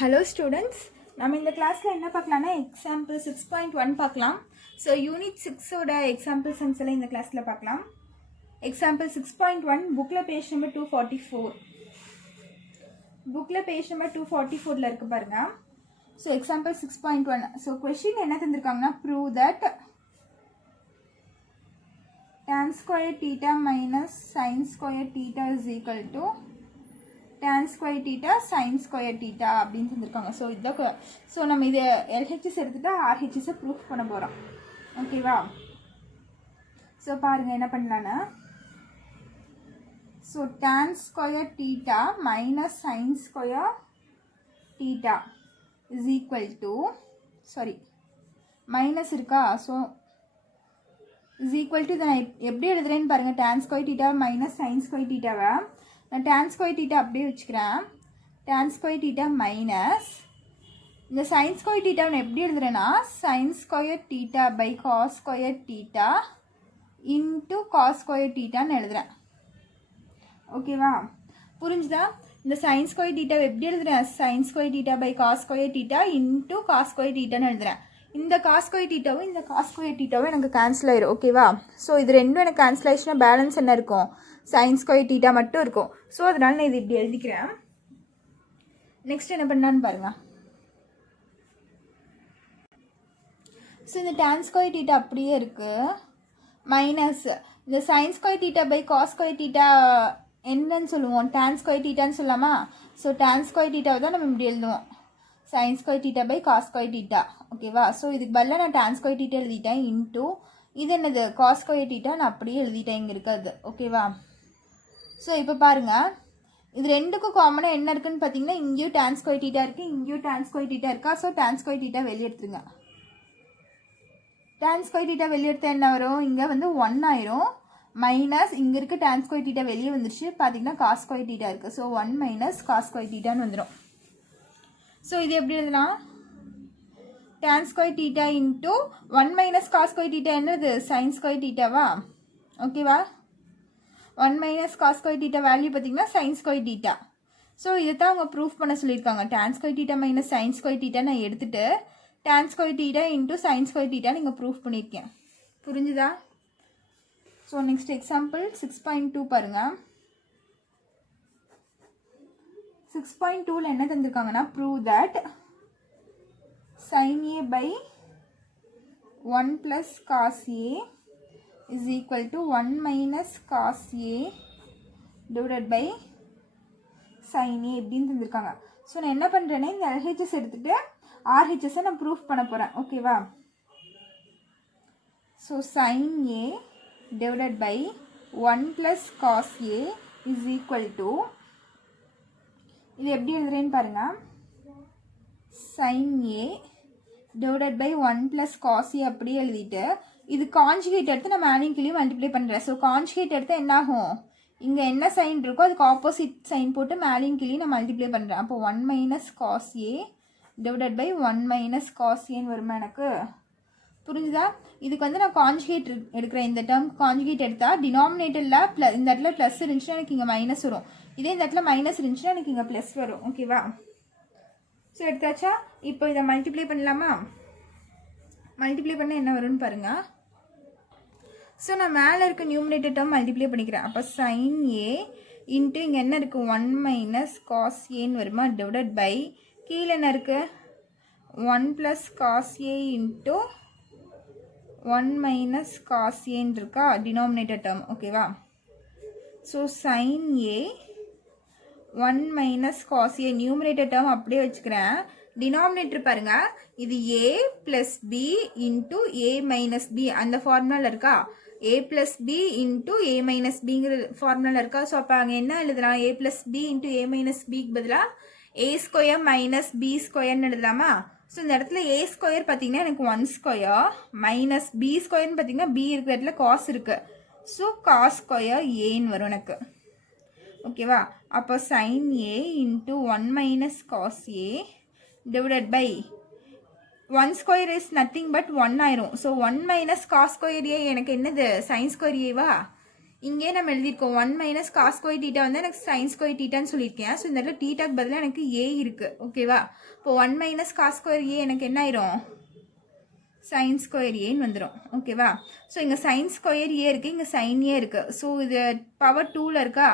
Hello students, நம்ம இந்த கிளாஸ்ல என்ன பார்க்கலாம்னா எக்ஸாம்பிள் 6.1 பார்க்கலாம். ஸோ யூனிட் 6ஓட எக்ஸாம்பிள் சம்ஸ் எல்லாம் இந்த கிளாஸ்ல பார்க்கலாம். எக்ஸாம்பிள் 6.1 புக்கில் பேஜ் நம்பர் 244. புக்கில் பேஜ் நம்பர் 244ல இருக்கு பாருங்க. So example 6.1. ஸோ கொஸ்டின் என்ன தந்திருக்காங்கன்னா prove that tan square theta minus sin square theta is equal to tan square theta sin square theta அப்படின்னு தந்திருக்காங்க. ஸோ இதுதான். ஸோ நம்ம இதை எல்ஹெச்எஸ் எடுத்துகிட்டு ஆர்ஹெச்எஸை ப்ரூஃப் பண்ண போகிறோம். ஓகேவா? ஸோ பாருங்கள் என்ன பண்ணலான்னா, so tan square theta minus sin square theta is equal to, sorry minus இருக்கா, ஸோ is equal to இதை நான் எப்படி எழுதுறேன்னு பாருங்கள். tan square theta minus sin square thetaவை நான் tan square theta அப்படியே வச்சுக்கிறேன். tan square theta மைனஸ் இந்த sin square theta நான் எப்படி எழுதுறேன்னா sin square theta by cos square theta into cos square thetaன்னு எழுதுறேன். ஓகேவா? புரிஞ்சுதா? இந்த sin square theta எப்படி எழுதுறேன், sin square theta by cos square theta into cos square thetaன்னு எழுதுறேன். இந்த cos square thetaவும் இந்த cos square thetaவும் எனக்கு கேன்சல் ஆயிரும். ஓகேவா? ஸோ இது ரெண்டும் எனக்கு கேன்சல் ஆயிடுச்சுன்னா பேலன்ஸ் என்ன இருக்கும், sin square theta மட்டும் இருக்கும். ஸோ அதனால நான் இது இப்படி எழுதிக்கிறேன். நெக்ஸ்ட் என்ன பண்ணான்னு பாருங்க. ஸோ இந்த tan square theta அப்படியே இருக்கு, மைனஸ் இந்த sin square theta by cos square theta என்னன்னு சொல்லுவோம், tan square thetaன்னு சொல்லாமா. ஸோ tan square thetaவை தான் நம்ம இப்படி எழுதுவோம், sin square theta by cos square theta. ஓகேவா? ஸோ இதுக்கு பதிலாக நான் tan square theta எழுதிட்டேன், இன்டூ இது என்னது cos square theta நான் அப்படியே எழுதிட்டேன், இங்கே இருக்காது. ஓகேவா? ஸோ இப்போ பாருங்கள், இது ரெண்டுக்கும் காமனாக என்ன இருக்குன்னு பார்த்தீங்கன்னா இங்கேயும் tan square theta இருக்குது, இங்கேயும் tan square theta இருக்கா. ஸோ tan square theta வெளியே எடுத்துருங்க. tan square theta வெளியே எடுத்தால் என்ன வரும், இங்கே வந்து 1 ஆயிரும், மைனஸ் இங்கே இருக்க tan square theta வெளியே வந்துருச்சு, பார்த்தீங்கன்னா cos square theta இருக்குது. ஸோ 1 மைனஸ் cos square thetaன்னு வந்துடும். ஸோ இது எப்படி எழுதலாம், tan square theta into 1 minus cos square theta என்னது sin square thetaவா. ஓகேவா? 1 minus cos square theta value பார்த்தீங்கன்னா sin square theta. ஸோ இதை தான் அவங்க ப்ரூஃப் பண்ண சொல்லியிருக்காங்க. tan square theta minus sin square theta நான் எடுத்துட்டு tan square theta into sin square theta நீங்கள் ப்ரூஃப் பண்ணியிருக்கேன். புரிஞ்சுதா? ஸோ நெக்ஸ்ட் எக்ஸாம்பிள் 6.2 பாருங்கள். 6.2ல என்ன தந்திருக்காங்கன்னா prove that sin a by 1 plus cos a is equal to 1 minus cos a divided by sin a அப்படின்னு தந்திருக்காங்க. ஸோ நான் என்ன பண்ணுறேன்னா இந்த LHS எடுத்துகிட்டு RHS நான் ப்ரூஃப் பண்ண போகிறேன். ஓகேவா? So sin a divided by 1 plus cos a is equal to, இது எப்படி எழுதுறேன்னு பாருங்க, sin a divided by 1 plus cos a அப்படியே எழுதிட்டு இது கான்ஜுகேட் எடுத்து நான் மேலேயும் கீழேயும் மல்டிப்ளை பண்ணுறேன். ஸோ கான்ஜுகேட் எடுத்து என்ன ஆகும், இங்கே என்ன சைன் இருக்கோ அதுக்கு ஆப்போசிட் சைன் போட்டு மேலேயும் கீழேயும் நான் மல்டிப்ளை பண்ணுறேன். அப்போ 1 minus cos A divided by 1 minus cos ஏன்னு வருமா எனக்கு. புரிஞ்சுதா? இதுக்கு வந்து நான் கான்ஜுகேட் எடுக்கிறேன். இந்த டேர்ம் கான்ஜுகேட் எடுத்தால் டினாமினேட்டரில் இந்த இடத்துல ப்ளஸ் இருந்துச்சுன்னா எனக்கு இங்கே மைனஸ் வரும், இதே இந்த இடத்துல மைனஸ் இருந்துச்சுன்னா எனக்கு இங்கே ப்ளஸ் வரும். ஓகேவா? ஸோ எடுத்தாச்சா? இப்போ இதை மல்டிப்ளை பண்ணலாமா? மல்டிப்ளை பண்ணால் என்ன வரும்னு பாருங்கள். ஸோ நான் மேலே இருக்க நியூமினேட்டர் டேர்ம் மல்டிப்ளை பண்ணிக்கிறேன். அப்போ சைன் ஏ இன்ட்டு இங்கே என்ன இருக்குது 1 மைனஸ் காஸ் ஏன்னு வருமா, டிவைடட் பை கீழே என்ன இருக்குது 1 plus cos A into 1 minus cos ஏன்னு இருக்கா டினாமினேட்டர் டேர்ம். ஓகேவா? So sine A 1 minus cos A numerator term அப்படியே வச்சுக்கிறேன். டினாமினேட்டர் பாருங்கள், இது a plus B into A minus B அந்த ஃபார்முலாவில் இருக்கா, a plus B into A minus பிங்கிற ஃபார்முலாவில் இருக்கா. ஸோ அப்போ அங்கே என்ன எழுதலாம், a plus B into A minus பிக்கு பதிலாக a ஸ்கொயர் மைனஸ் பி ஸ்கொயர்னு எழுதலாமா. ஸோ இந்த இடத்துல a ஸ்கொயர் பார்த்தீங்கன்னா எனக்கு 1 ஸ்கொயர் மைனஸ் பி ஸ்கொயர்னு பார்த்தீங்கன்னா பி இருக்கிற இடத்துல காஸ் இருக்குது. ஸோ காஸ் ஸ்கொயர் ஏன்னு வரும் எனக்கு. ஓகேவா? அப்போ sine A into 1 minus cos A divided by 1 square is nothing but 1 ஆயிரும். So 1 minus cos square a எனக்கு என்னது sin square a வா. இங்கே நம்ம எழுதியிருக்கோம் 1 மைனஸ் காஸ் ஸ்கொயர் டீட்டா வந்து எனக்கு சைன் ஸ்கொயர் டீட்டான்னு சொல்லியிருக்கேன். ஸோ இந்த இடத்துல டீட்டாக்கு பதிலாக எனக்கு ஏ இருக்குது. ஓகேவா? இப்போ 1 மைனஸ் காஸ் ஸ்கொயர் ஏ எனக்கு என்ன ஆயிரும்? சைன் ஸ்கொயர் ஏன்னு வந்துடும். ஓகேவா? ஸோ இங்கே சைன் ஸ்கொயர் ஏ இருக்குது, இங்கே சைன் ஏ இருக்குது. ஸோ இது பவர் 2ல் இருக்கா?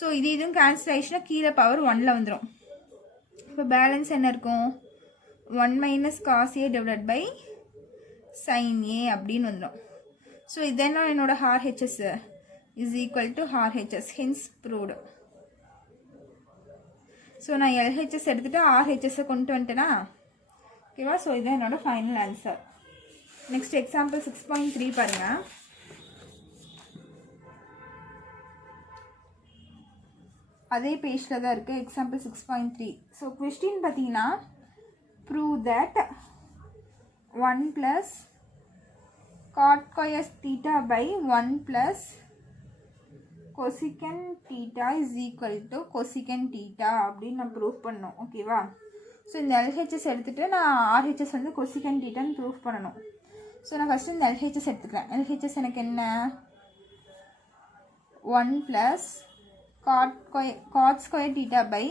ஸோ இதுவும் கேன்சல் ஆகிடுச்சுன்னா கீழே பவர் 1ல் வந்துடும். இப்போ பேலன்ஸ் என்ன இருக்கும்? 1 minus cos A divided by sine A அப்படின்னு வந்துடும். ஸோ இதெல்லாம் என்னோட RHS is equal to RHS, hence proved. So நான் LHS எடுத்துகிட்டு RHS கொண்டு வந்துட்டேனா? ஓகேவா? ஸோ இதுதான் என்னோட ஃபைனல் ஆன்சர். நெக்ஸ்ட் எக்ஸாம்பிள் 6.3 பாருங்கள். அதே பேஜில் தான் இருக்குது. எக்ஸாம்பிள் 6.3. ஸோ கொஸ்டின் பார்த்தீங்கன்னா prove that 1 + cot square theta by 1 + cosecant theta is equal to cosecant theta அப்படின்னு நான் ப்ரூஃப் பண்ணணும். ஓகேவா? ஸோ இந்த LHS எடுத்துகிட்டு நான் RHS வந்து cosecant thetaன்னு ப்ரூஃப் பண்ணணும். ஸோ நான் ஃபஸ்ட்டு இந்த LHS எடுத்துக்கிறேன். LHS எனக்கு என்ன? 1 + cot square theta by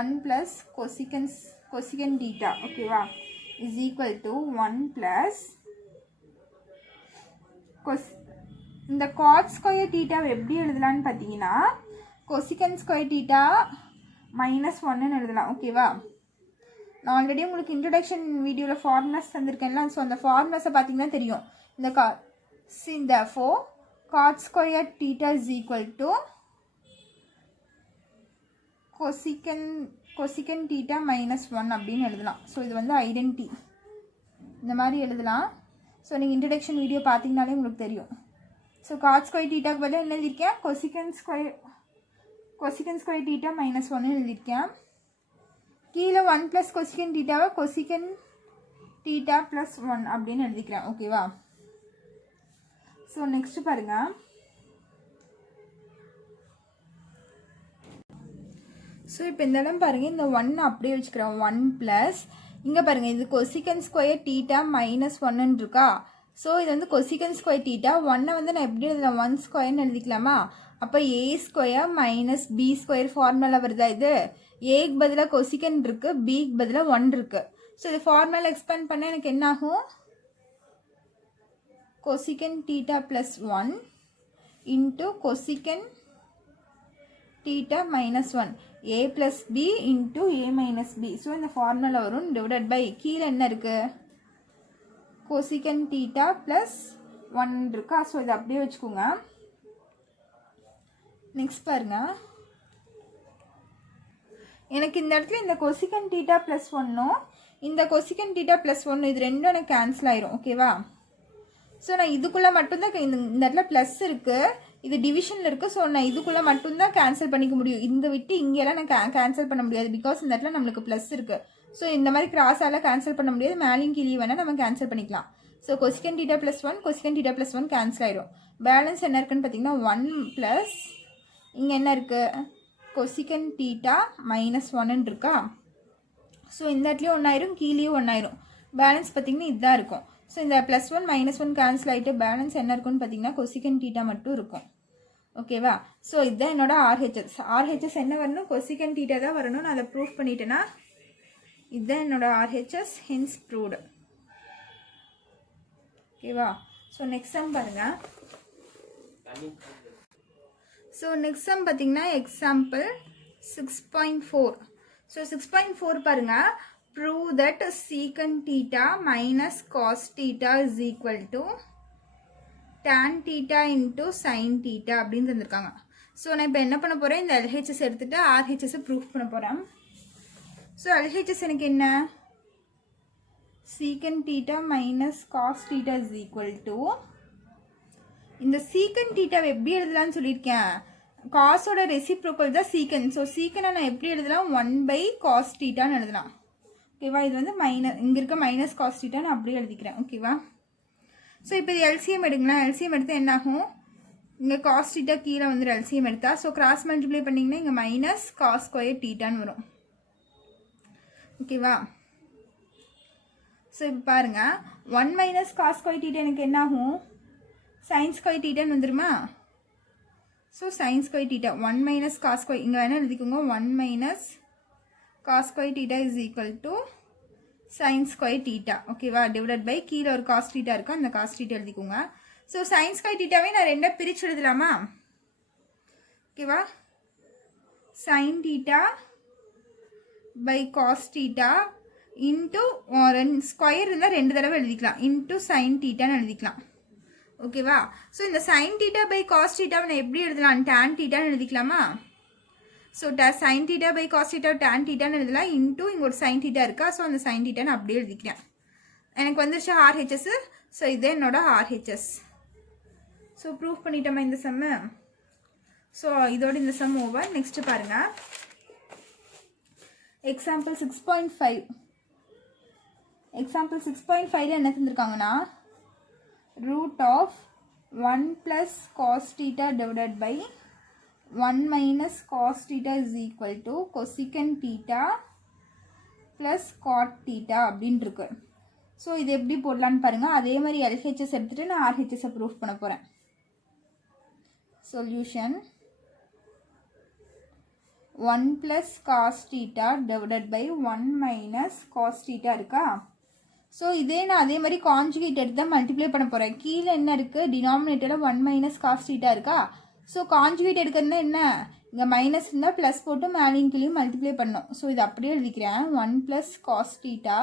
1 + cosecant theta. ஓகேவா? is equal to 1 + இந்த cot square theta எப்படி எழுதலான்னு பார்த்தீங்கன்னா cosecant square theta -1ன்னு எழுதலாம். ஓகேவா? நான் ஆல்ரெடி உங்களுக்கு இன்ட்ரடக்ஷன் வீடியோவில் ஃபார்முலாஸ் தந்திருக்கேன்ல. ஸோ அந்த ஃபார்முலாஸை பார்த்தீங்கன்னா தெரியும். இந்த cot square theta is equal to cosecant theta -1 அப்படின்னு எழுதலாம். ஸோ இது வந்து ஐடென்டி இந்த மாதிரி எழுதலாம். ஸோ நீங்கள் இன்ட்ரடக்ஷன் வீடியோ பார்த்தீங்கனாலே உங்களுக்கு தெரியும். ஸோ cot square thetaக்கு பதிலாக என்ன எழுதியிருக்கேன்? cosecant square theta -1 எழுதியிருக்கேன். கீழே 1 + cosecant thetaவை cosecant theta + 1 அப்படின்னு எழுதிக்கிறேன். ஓகேவா? ஸோ நெக்ஸ்ட் பாருங்க. ஸோ இப்போ இந்த இடம் பாருங்கள். இந்த 1 அப்படியே வச்சுக்கிறேன். 1 + இங்கே பாருங்கள், இது cosecant square theta -1ன்னு இருக்கா? ஸோ இது வந்து cosecant square theta 1 வந்து நான் எப்படி எழுதலாம்? 1 ஸ்கொயர்னு எழுதிக்கலாமா? அப்போ a² - b² ஃபார்முலா வருதா? இது ஏக்கு பதிலாக cosecant இருக்குது, பிக்கு பதிலாக 1 இருக்குது. ஸோ இது ஃபார்முலா எக்ஸ்பேண்ட் பண்ண எனக்கு என்ன ஆகும்? cosecant theta + 1 into cosecant theta -1 a + b into a - b. So இந்த ஃபார்முலா வரும் டிவைடட் பை கீழே என்ன இருக்குது? cosecant theta + 1 இருக்கா? ஸோ இதை அப்படியே வச்சுக்கோங்க. நெக்ஸ்ட் பாருங்க. எனக்கு இந்த இடத்துல இந்த cosecant theta + 1ம் இந்த cosecant theta + 1 இது ரெண்டும் எனக்கு கேன்சல் ஆயிரும். ஓகேவா? ஸோ நான் இதுக்குள்ளே மட்டும்தான் இந்த இடத்துல ப்ளஸ் இருக்குது, இது டிவிஷனில் இருக்குது. ஸோ நான் இதுக்குள்ளே மட்டும்தான் கேன்சல் பண்ணிக்க முடியும். இந்த விட்டு இங்கெல்லாம் நான் கேன்சல் பண்ண முடியாது. பிகாஸ் இந்த இடத்துல நம்மளுக்கு ப்ளஸ் இருக்குது. ஸோ இந்த மாதிரி கிராஸால் கேன்சல் பண்ண முடியாது. மேலேயும் கீழே வேணால் நம்ம கேன்சல் பண்ணிக்கலாம். So cosecant theta + 1 cosecant theta + 1 cancel ஆயிரும். பேலன்ஸ் என்ன இருக்குன்னு பார்த்தீங்கன்னா 1 + இங்கே என்ன இருக்குது? cosecant theta -1ன்னு இருக்கா? ஸோ இந்த இடத்துலையும் 1 ஆயிரும், கீழேயும் 1 ஆயிரும். பேலன்ஸ் பார்த்தீங்கன்னா இதுதான் இருக்கும். ஸோ இந்த +1 -1 கேன்சல் ஆகிட்டு பேலன்ஸ் என்ன இருக்குன்னு பார்த்தீங்கன்னா cosecant theta மட்டும் இருக்கும். ஓகேவா? ஸோ இதுதான் என்னோட RHS என்ன வரணும்? cosecant theta தான் வரணும். நான் அதை ப்ரூஃப் பண்ணிட்டேன்னா இதுதான் என்னோட RHS, hence proved. ஓகேவா? ஸோ நெக்ஸ்ட் சம் பாருங்க. ஸோ நெக்ஸ்ட் சம் பார்த்தீங்கன்னா எக்ஸாம்பிள் 6.4. ஸோ 6.4 பாருங்க. Prove that secant theta - cos theta is equal to tan theta into sin theta அப்படின்னு தந்திருக்காங்க. ஸோ நான் இப்போ என்ன பண்ண போகிறேன்? இந்த LHS எடுத்துகிட்டு RHS ப்ரூஃப் பண்ண போகிறேன். ஸோ LHS எனக்கு என்ன? secant theta - cos theta is equal to இந்த secant theta எப்படி எழுதலாம்னு சொல்லியிருக்கேன். காஸோட ரெசிப்ரோக்கல் தான் secant. ஸோ secant நான் எப்படி எழுதலாம்? 1/cos thetaன்னு எழுதலாம். ஓகேவா? இது வந்து இங்கே இருக்க -cos theta நான் அப்படியே எழுதிக்கிறேன். ஓகேவா? ஸோ இப்போ இது LCM எடுங்களேன். LCM எடுத்தால் என்ன ஆகும்? இங்கே cos theta கீழே வந்துடும் LCM எடுத்தால். ஸோ கிராஸ் மல்டிப்ளை பண்ணிங்கன்னா இங்கே -cos square thetaன்னு வரும். ஓகேவா? ஸோ இப்போ பாருங்கள், 1 - cos square theta எனக்கு என்ன ஆகும்? sin square thetaன்னு வந்துருமா? So sine square theta 1 minus cos square இங்கே வேணால் எழுதிக்கோங்க 1 minus cos square theta is equal to sine square theta ஓகேவா டிவைடட் பை கீழே ஒரு காஸ் டீட்டா இருக்கும் அந்த காஸ் டீட்டா எழுதிக்கோங்க ஸோ சைன் ஸ்கொயர் டீட்டாவே நான் ரெண்டாக பிரித்து எழுதலாமா ஓகேவா sine theta by cos theta into square இருந்தால் 2 தடவை எழுதிக்கலாம் இன்ட்டு சைன் டீட்டான்னு எழுதிக்கலாம் ஓகேவா ஸோ இந்த சைன் டீட்டா பை காஸ் டீட்டாவை நான் எப்படி எழுதலாம் டேன் டீட்டான்னு எழுதிக்கலாமா so sine theta by cos theta tan டீட்டான்னு எழுதலாம் இன்ட்டு இங்கே ஒரு சைன் டீட்டா இருக்கா ஸோ அந்த சைன் டீட்டா நான் அப்படியே எழுதிக்கிறேன் எனக்கு வந்துருச்சு ஆர்ஹெச்எஸ் ஸோ இது என்னோட ஆர்ஹெச்எஸ் ஸோ ப்ரூஃப் பண்ணிட்டோமா இந்த சம்மு ஸோ இதோட இந்த சம் ஓவர் நெக்ஸ்ட்டு பாருங்கள் எக்ஸாம்பிள் 6.5 எக்ஸாம்பிள் 6.5 என்ன தந்திருக்காங்கன்னா root of 1 plus cos theta divided by 1 minus cos theta is equal to cosecant theta plus cot theta அப்படின்னு இருக்கு ஸோ இது எப்படி போடலான்னு பாருங்க அதே மாதிரி LHS எடுத்துட்டு நான் RHS ப்ரூஃப் பண்ண போகிறேன் solution 1 plus cos theta divided by 1 minus cos theta இருக்கா ஸோ இதே நான் அதே மாதிரி கான்ஜுகேட் எடுத்து தான் மல்டிப்ளை பண்ண போகிறேன் கீழே என்ன இருக்குது டினாமினேட்டரில் 1 மைனஸ் காஸ் டீட்டா இருக்கா ஸோ கான்ஜுகேட் எடுக்கிறதுனா என்ன இங்கே மைனஸ் இருந்தால் ப்ளஸ் போட்டு மேலேயும் கீழேயும் மல்டிப்ளை பண்ணணும் ஸோ இது அப்படியே எழுதிக்கிறேன் 1 plus cos theta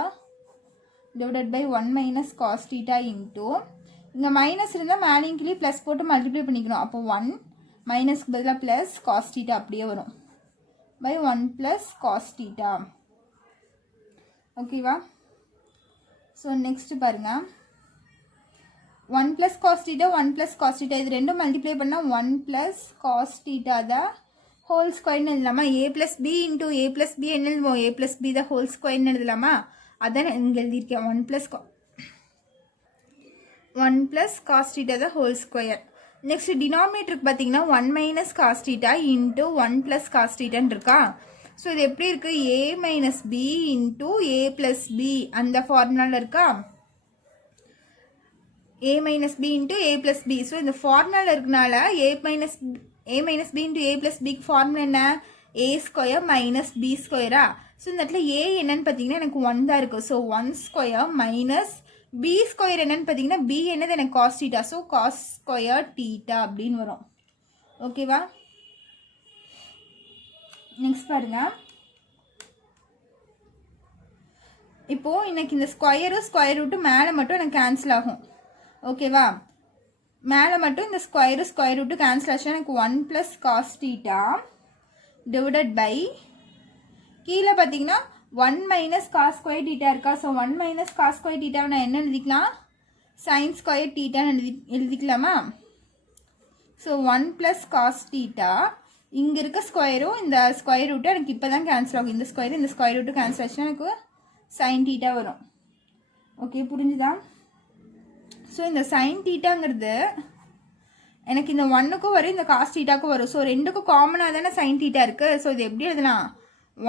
divided by 1 minus cos theta into இங்கே மைனஸ் இருந்தால் மேலேயும் கீழே ப்ளஸ் போட்டு மல்டிப்ளை பண்ணிக்கணும் அப்போ 1 மைனஸ்க்கு பதிலாக ப்ளஸ் காஸ் டீட்டா அப்படியே வரும் பை 1 ப்ளஸ் காஸ் டீட்டா ஓகேவா ஸோ நெக்ஸ்ட் பாருங்க 1 plus cos theta 1 plus cos theta இது ரெண்டும் மல்டிப்ளை பண்ணால் 1 plus cos theta the whole ஸ்கொயர்னு எழுதலாமா a plus b into a plus b என்ன எழுதுவோம் a plus b the whole ஸ்கொயர்னு எழுதலாமா அதான் இங்கே எழுதியிருக்கேன் 1 plus cos theta the whole square நெக்ஸ்ட் டினாமினேட்டருக்கு பார்த்தீங்கன்னா 1 minus cos theta into 1 plus cos thetaன்னு இருக்கா ஸோ இது எப்படி இருக்குது a minus b into a plus b அந்த ஃபார்முலாவில் இருக்கா a minus b into a plus b so இந்த ஃபார்முலாவில் இருக்கனால a minus b into a plus b formula என்ன a ஸ்கொயர் மைனஸ் b ஸ்கொயரா ஸோ இந்த இடத்துல a என்னன்னு பார்த்தீங்கன்னா எனக்கு 1 தான் இருக்குது so 1 square minus b square என்னன்னு பார்த்தீங்கன்னா b என்னது எனக்கு cos theta so cos square theta அப்படின்னு வரும் ஓகேவா நெக்ஸ்ட் பாருங்க இப்போ இன்னைக்கு இந்த ஸ்கொயர் ரூட்டு மேலே மட்டும் எனக்கு கேன்சல் ஆகும் ஓகேவா மேலே மட்டும் இந்த ஸ்கொயர் ரூட்டு கேன்சல் ஆச்சு எனக்கு 1 plus cos theta divided by கீழே பார்த்தீங்கன்னா 1 மைனஸ் காஸ் ஸ்கொயர் டீட்டா இருக்கா ஸோ 1 மைனஸ் காஸ் ஸ்கொயர் டீட்டாவை நான் என்ன எழுதிக்கலாம் சைன் ஸ்கொயர் டீட்டான்னு எழுதிக்கலாமா ஸோ 1 ப்ளஸ் காஸ் டீட்டா இங்கே இருக்க ஸ்கொயரும் இந்த ஸ்கொயர் ரூட்டு எனக்கு இப்போ தான் கேன்சல் ஆகும் இந்த ஸ்கொயர் ரூட்டு கேன்சல் ஆச்சுன்னா எனக்கு சைன் டீட்டா வரும் ஓகே புரிஞ்சுதா ஸோ இந்த சைன் டீட்டாங்கிறது எனக்கு இந்த 1க்கும் வரும் இந்த காஸ் டீட்டாக்கும் வரும் ஸோ ரெண்டுக்கும் காமனாக தானே சைன் டீட்டா இருக்குது ஸோ இது எப்படி எழுதலாம்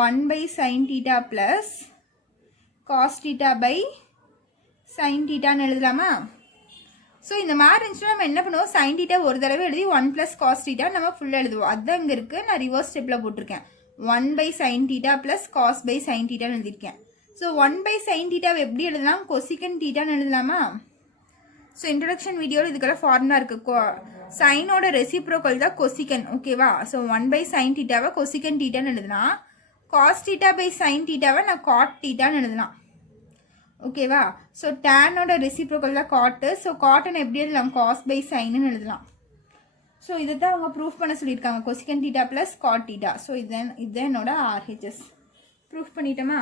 1 by sine theta plus cos theta by sine டீட்டான்னு எழுதலாமா ஸோ இந்த மாதிரி இருந்துச்சுன்னா நம்ம என்ன பண்ணுவோம் சைன் டீட்டா ஒரு தடவை எழுதி 1 ப்ளஸ் காஸ் டீட்டா நம்ம ஃபுல்லாக எழுதுவோம் அதுதான் இங்கே இருக்குது நான் ரிவர்ஸ் ஸ்டெப்பில் போட்டிருக்கேன் 1 by sine theta plus cos by sine டீட்டான்னு எழுதியிருக்கேன் ஸோ 1 பை சைன் டீட்டாவை எப்படி எழுதலாம் கொசிகன் டீட்டான்னு எழுதலாமா ஸோ இன்ட்ரடக்ஷன் வீடியோவில் இதுக்கெல்லாம் ஃபார்முலா இருக்குது சைனோட ரெசிப்ரோக்கல் தான் கொசிகன் ஓகேவா ஸோ 1 பை சைன் டீட்டாவை கொசிகன் டீட்டான்னு எழுதலாம் காஸ் டீட்டா பை சைன் டீட்டாவை நான் காட் டீட்டான்னு எழுதலாம் ஓகேவா ஸோ டேனோட ரெசிப்ரோக்கல் தான் காட்டு ஸோ காட்டன் எப்படி எழுதலாம் காஸ் பை சைன்னு எழுதலாம் ஸோ இதை தான் அவங்க ப்ரூஃப் பண்ண சொல்லியிருக்காங்க கொசிகன் theta plus God theta so இதுதான் என்னோட ஆர்ஹெச்எஸ் ப்ரூஃப் பண்ணிட்டோமா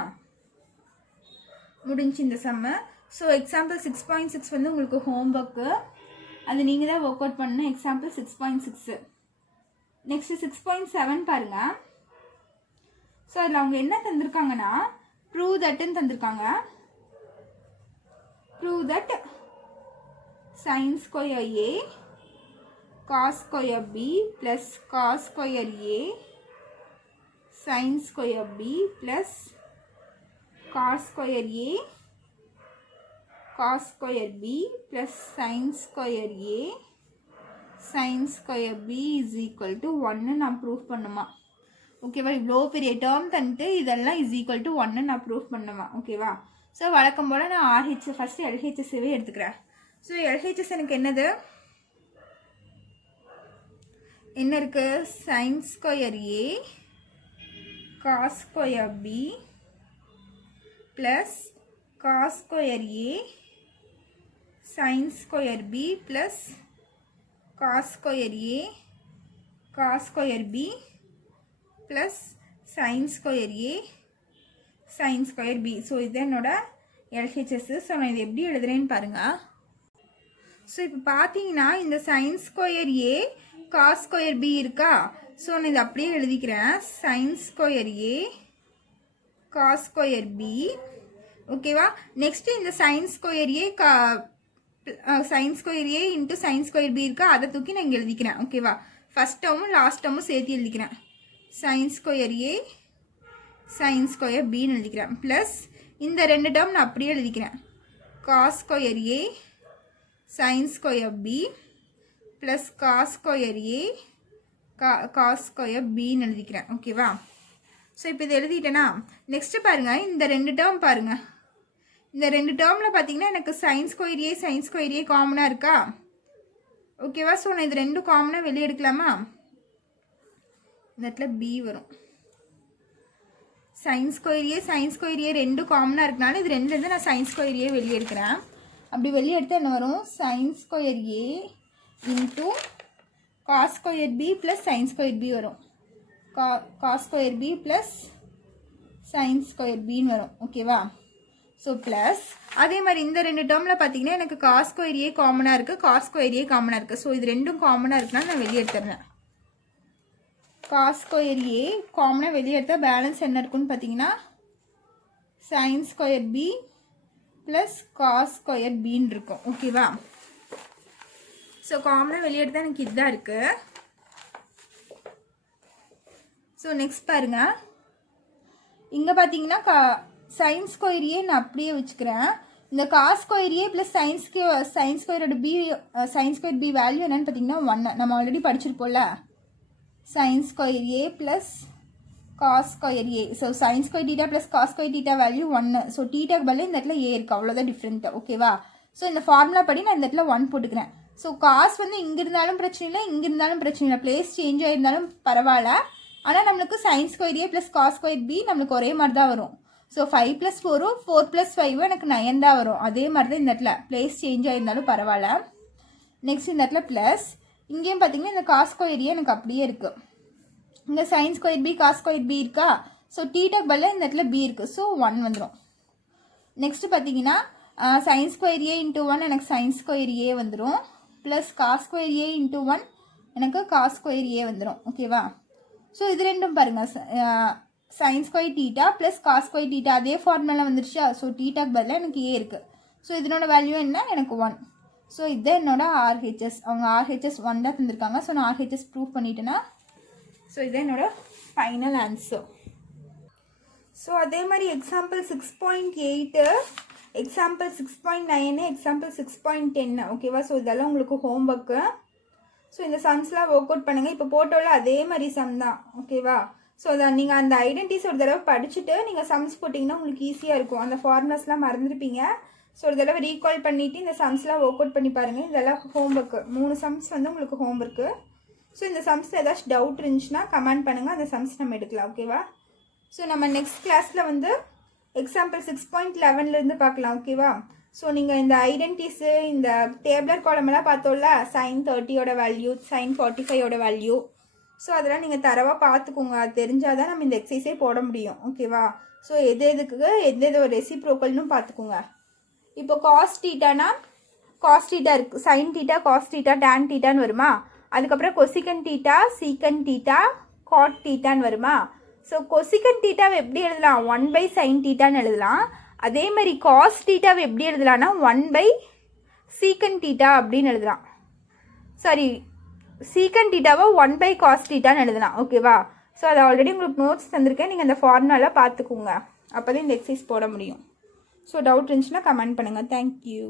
முடிஞ்சு இந்த சம்மு ஸோ எக்ஸாம்பிள் 6.6 வந்து உங்களுக்கு ஹோம்ஒர்க்கு அது நீங்கள் தான் ஒர்க் அவுட் பண்ணணும் எக்ஸாம்பிள் 6.6 நெக்ஸ்ட் 6.7 பாருங்க ஸோ அதில் அவங்க என்ன தந்திருக்காங்கன்னா ப்ரூவ் தட்னு தந்திருக்காங்க prove that sin square a cos square b plus cos square a sin square b plus cos square a cos square b plus sin square a sin square b is equal to 1 நான் proof பண்ணுமா ஓகேவா இவ்வளோ பெரிய term தந்துட்டு இதெல்லாம் is equal to 1 நான் proof பண்ணுமா ஓகேவா ஸோ வழக்கம் போல் நான் ஆர்ஹெச் ஃபஸ்ட்டு எல்ஹெச்எஸ்ஸவே எடுத்துக்கிறேன் ஸோ எல்ஹெச்எஸ் எனக்கு என்னது என்ன இருக்குது sin square a cos square b plus cos square a sin square b plus cos square a cos square b plus sin square a sin square b so இது என்னோட LHS so நான் இது எப்படி எழுதுறேன்னு பாருங்கள் ஸோ இப்போ பார்த்தீங்கன்னா இந்த sin square a cos square b இருக்கா ஸோ நான் இது அப்படியே எழுதிக்கிறேன் sin square a cos square b ஓகேவா நெக்ஸ்ட்டு இந்த sin square a sin square a into sin square b இருக்கா அதை தூக்கி நான் இங்கே எழுதிக்கிறேன் ஓகேவா ஃபஸ்ட் டேர்மும் லாஸ்ட் டேர்மும் சேர்த்து எழுதிக்கிறேன் sin square a sin square bன்னு எழுதிக்கிறேன் ப்ளஸ் இந்த ரெண்டு டேர்ம் நான் அப்படியே எழுதிக்கிறேன் cos square a sin square b plus cos square a cos square bன்னு எழுதிக்கிறேன் ஓகேவா ஸோ இப்போ இது எழுதிட்டேன்னா நெக்ஸ்ட்டு பாருங்கள் இந்த ரெண்டு டேர்ம் பாருங்கள் இந்த ரெண்டு டேர்மில் பார்த்தீங்கன்னா எனக்கு sin square a காமனாக இருக்கா ஓகேவா ஸோ நான் இது ரெண்டும் காமனாக வெளியே எடுக்கலாமா இந்த இடத்துல b வரும் sin square a ரெண்டும் காமனாக இருக்கனால இது ரெண்டுலேருந்து நான் sin square a வெளியே எடுக்கிறேன் அப்படி வெளியே எடுத்தால் என்ன வரும் sin square a into cos square b plus sin square b வரும் cos square b plus sin square bன்னு வரும் ஓகேவா ஸோ ப்ளஸ் அதே மாதிரி இந்த ரெண்டு டேர்மில் பார்த்தீங்கன்னா எனக்கு cos square a காமனாக இருக்குது cos square a காமனாக இருக்குது ஸோ இது ரெண்டும் காமனாக இருக்குன்னா நான் வெளியே எடுத்துடுறேன் cos square a காமனாக வெளியே எடுத்தால் பேலன்ஸ் என்ன இருக்குன்னு பார்த்தீங்கன்னா sin square b plus cos square bன்னு இருக்கும் ஓகேவா ஸோ காமனாக வெளியே எடுத்தால் எனக்கு இதுதான் இருக்குது ஸோ நெக்ஸ்ட் பாருங்கள் இங்கே பார்த்தீங்கன்னா sin square a நான் அப்படியே வச்சுக்கிறேன் இந்த cos square a plus sin square b value என்னன்னு பார்த்தீங்கன்னா 1 நம்ம ஆல்ரெடி படிச்சிருப்போம்ல sin square a plus cos square a so sin square theta plus cos square theta value 1 so தீட்டாக்கு பதில் இந்த இடத்துல a இருக்குது அவ்வளோதான் டிஃப்ரெண்ட்டு ஓகேவா ஸோ இந்த ஃபார்முலா படி நான் இந்த இடத்துல 1 போட்டுக்கிறேன் ஸோ காஸ் வந்து இங்கே இருந்தாலும் பிரச்சனை இல்லை இங்கே இருந்தாலும் பிரச்சனை இல்லை பிளேஸ் சேஞ்ச் ஆகிருந்தாலும் பரவாயில்ல ஆனால் நம்மளுக்கு sin square a plus cos square b நம்மளுக்கு ஒரே மாதிரி தான் வரும் ஸோ 5 + 4 4 + 5 எனக்கு 9 தான் வரும் அதே மாதிரி தான் இந்த இடத்துல பிளேஸ் சேஞ்ச் ஆகிருந்தாலும் பரவாயில்ல நெக்ஸ்ட் இந்த இடத்துல ப்ளஸ் இங்கேயும் பார்த்தீங்கன்னா இந்த cos square a எனக்கு அப்படியே இருக்குது இந்த sin square b cos square b இருக்கா ஸோ தீட்டாக்கு பதில் இந்த இடத்துல b இருக்குது ஸோ 1 வந்துடும் நெக்ஸ்ட்டு பார்த்தீங்கன்னா sin square a into 1 எனக்கு sin square a வந்துடும் plus cos square a into 1 எனக்கு cos square a வந்துடும் ஓகேவா ஸோ இது ரெண்டும் பாருங்கள் sin square theta plus cos square theta அதே ஃபார்முலா வந்துருச்சா ஸோ தீட்டாக்கு பதிலாக எனக்கு a இருக்குது ஸோ இதனோட வேல்யூ என்ன எனக்கு 1 ஸோ இதுதான் என்னோட ஆர்ஹெச்எஸ் அவங்க ஆர்ஹெச்எஸ் 1 தான் தந்திருக்காங்க ஸோ நான் ஆர்ஹெச்எஸ் ப்ரூவ் பண்ணிட்டேன்னா ஸோ இதுதான் என்னோட ஃபைனல் ஆன்சர் ஸோ அதே மாதிரி எக்ஸாம்பிள் 6.8 எக்ஸாம்பிள் 6.9 எக்ஸாம்பிள் 6.10 ஓகேவா ஸோ இதெல்லாம் உங்களுக்கு ஹோம்ஒர்க்கு ஸோ இந்த சம்ஸ்லாம் ஒர்க் அவுட் பண்ணுங்கள் இப்போ போட்டோவில் அதே மாதிரி சம் தான் ஓகேவா ஸோ அதை நீங்கள் அந்த ஐடென்டிஸ் ஒரு தடவை படிச்சுட்டு நீங்கள் சம்ஸ் போட்டிங்கன்னா உங்களுக்கு ஈஸியாக இருக்கும் அந்த ஃபார்முலாஸ்லாம் மறந்துருப்பீங்க ஸோ ஒரு தடவை ரீகால் பண்ணிவிட்டு இந்த சம்ஸ்லாம் ஒர்க் அவுட் பண்ணி பாருங்கள் இதெல்லாம் ஹோம்ஒர்க்கு 3 சம்ஸ் வந்து உங்களுக்கு ஹோம்ஒர்க்கு ஸோ இந்த சம்ஸில் ஏதாச்சும் டவுட் இருந்துச்சுன்னா கமெண்ட் பண்ணுங்கள் அந்த சம்ஸ் நம்ம எடுக்கலாம் ஓகேவா ஸோ நம்ம நெக்ஸ்ட் கிளாஸில் வந்து எக்ஸாம்பிள் 6.11 பார்க்கலாம் ஓகேவா ஸோ நீங்கள் இந்த ஐடென்டிஸு இந்த டேபிளர் காலமெல்லாம் பார்த்தோம்ல sin 30 value sin 45 value so அதெல்லாம் நீங்கள் தரவாக பார்த்துக்கோங்க அது தெரிஞ்சால் தான் நம்ம இந்த எக்ஸசைஸே போட முடியும் ஓகேவா ஸோ எதுக்கு எது ஒரு ரெசிப்ரோக்கல்னு பார்த்துக்கோங்க இப்போ cos தீட்டானா cos தீட்டா இருக்குது sin theta cos theta tan தீட்டான்னு வருமா அதுக்கப்புறம் கொசிகன் தீட்டா சீக்கன் தீட்டா cot தீட்டான்னு வருமா ஸோ கொசிகன் தீட்டாவை எப்படி எழுதலாம் 1/sin தீட்டான்னு எழுதலாம் அதே மாதிரி cos தீட்டாவை எப்படி எழுதலாம்னா 1/secant தீட்டா அப்படின்னு எழுதலாம் சாரி சீக்கன் தீட்டாவை 1/cos தீட்டான்னு எழுதலாம் ஓகேவா ஸோ அதை ஆல்ரெடி உங்களுக்கு நோட்ஸ் தந்திருக்கேன் நீங்கள் அந்த ஃபார்முலாவில் பார்த்துக்கோங்க அப்போ தான் இந்த எக்ஸசைஸ் போட முடியும் ஸோ டவுட் இருந்துச்சுன்னா கமெண்ட் பண்ணுங்கள் தேங்க்யூ